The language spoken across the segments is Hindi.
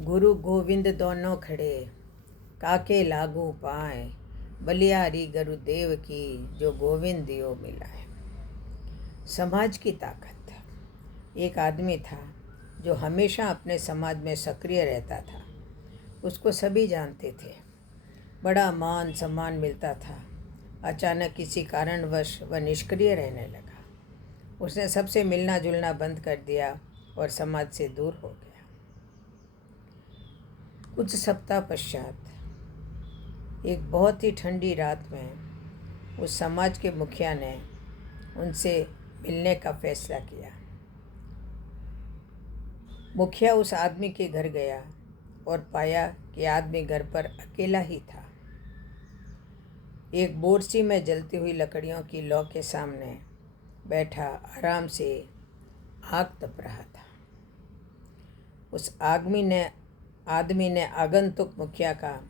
गुरु गोविंद दोनों खड़े, काके लागू पाए, बलिहारी गुरुदेव की जो गोविंद दियो मिलाए। समाज की ताकत। एक आदमी था जो हमेशा अपने समाज में सक्रिय रहता था। उसको सभी जानते थे, बड़ा मान सम्मान मिलता था। अचानक किसी कारणवश वह निष्क्रिय रहने लगा। उसने सबसे मिलना जुलना बंद कर दिया और समाज से दूर हो गया। कुछ सप्ताह पश्चात एक बहुत ही ठंडी रात में उस समाज के मुखिया ने उनसे मिलने का फैसला किया। मुखिया उस आदमी के घर गया और पाया कि आदमी घर पर अकेला ही था। एक बोरसी में जलती हुई लकड़ियों की लौ के सामने बैठा आराम से आग तप रहा था। उस आदमी ने आगंतुक मुखिया का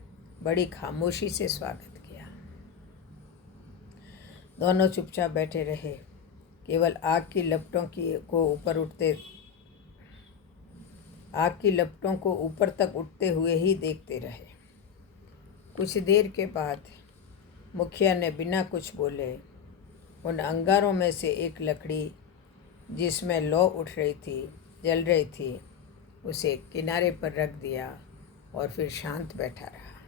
बड़ी खामोशी से स्वागत किया। दोनों चुपचाप बैठे रहे, केवल आग की लपटों को ऊपर तक उठते हुए ही देखते रहे। कुछ देर के बाद मुखिया ने बिना कुछ बोले उन अंगारों में से एक लकड़ी जिसमें लौ जल रही थी, उसे किनारे पर रख दिया और फिर शांत बैठा रहा।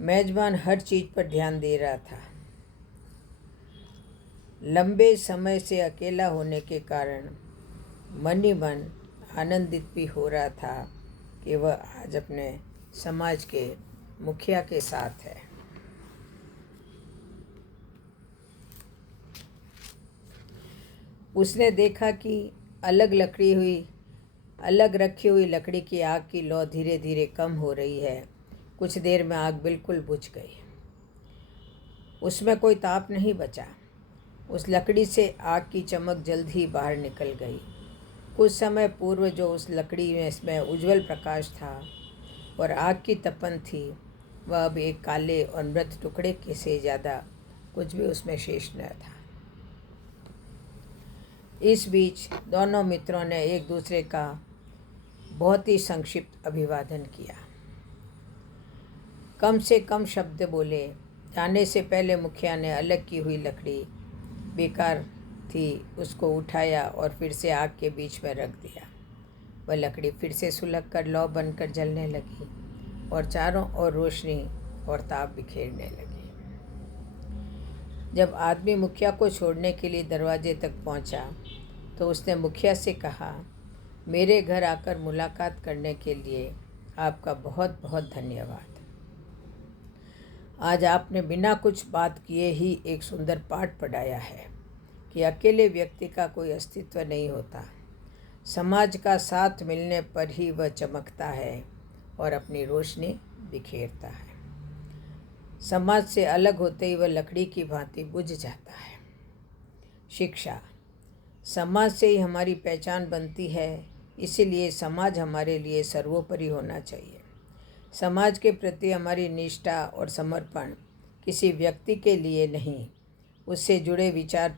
मेजबान हर चीज पर ध्यान दे रहा था। लंबे समय से अकेला होने के कारण मन ही मन आनंदित भी हो रहा था कि वह आज अपने समाज के मुखिया के साथ है। उसने देखा कि अलग रखी हुई लकड़ी की आग की लौ धीरे धीरे कम हो रही है। कुछ देर में आग बिल्कुल बुझ गई। उसमें कोई ताप नहीं बचा। उस लकड़ी से आग की चमक जल्द ही बाहर निकल गई। कुछ समय पूर्व जो उस लकड़ी में इसमें उज्जवल प्रकाश था और आग की तपन थी, वह अब एक काले और मृत टुकड़े के से ज़्यादा कुछ भी उसमें शेष न था। इस बीच दोनों मित्रों ने एक दूसरे का बहुत ही संक्षिप्त अभिवादन किया। कम से कम शब्द बोले। जाने से पहले मुखिया ने अलग की हुई लकड़ी बेकार थी उसको उठाया और फिर से आग के बीच में रख दिया। वह लकड़ी फिर से सुलग कर लौ बनकर जलने लगी और चारों ओर रोशनी और ताप बिखेरने लगी। जब आदमी मुखिया को छोड़ने के लिए दरवाजे तक पहुंचा तो उसने मुखिया से कहा, मेरे घर आकर मुलाकात करने के लिए आपका बहुत बहुत धन्यवाद। आज आपने बिना कुछ बात किए ही एक सुंदर पाठ पढ़ाया है कि अकेले व्यक्ति का कोई अस्तित्व नहीं होता। समाज का साथ मिलने पर ही वह चमकता है और अपनी रोशनी बिखेरता है। समाज से अलग होते ही वह लकड़ी की भांति बुझ जाता है। शिक्षा। समाज से ही हमारी पहचान बनती है, इसीलिए समाज हमारे लिए सर्वोपरि होना चाहिए। समाज के प्रति हमारी निष्ठा और समर्पण किसी व्यक्ति के लिए नहीं, उसके जुड़े विचार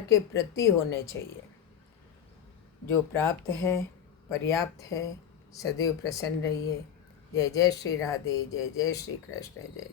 के प्रति होने चाहिए। जो प्राप्त है पर्याप्त है। सदैव प्रसन्न रहिए। जय जय श्री राधे, जय जय श्री कृष्ण, जय जय।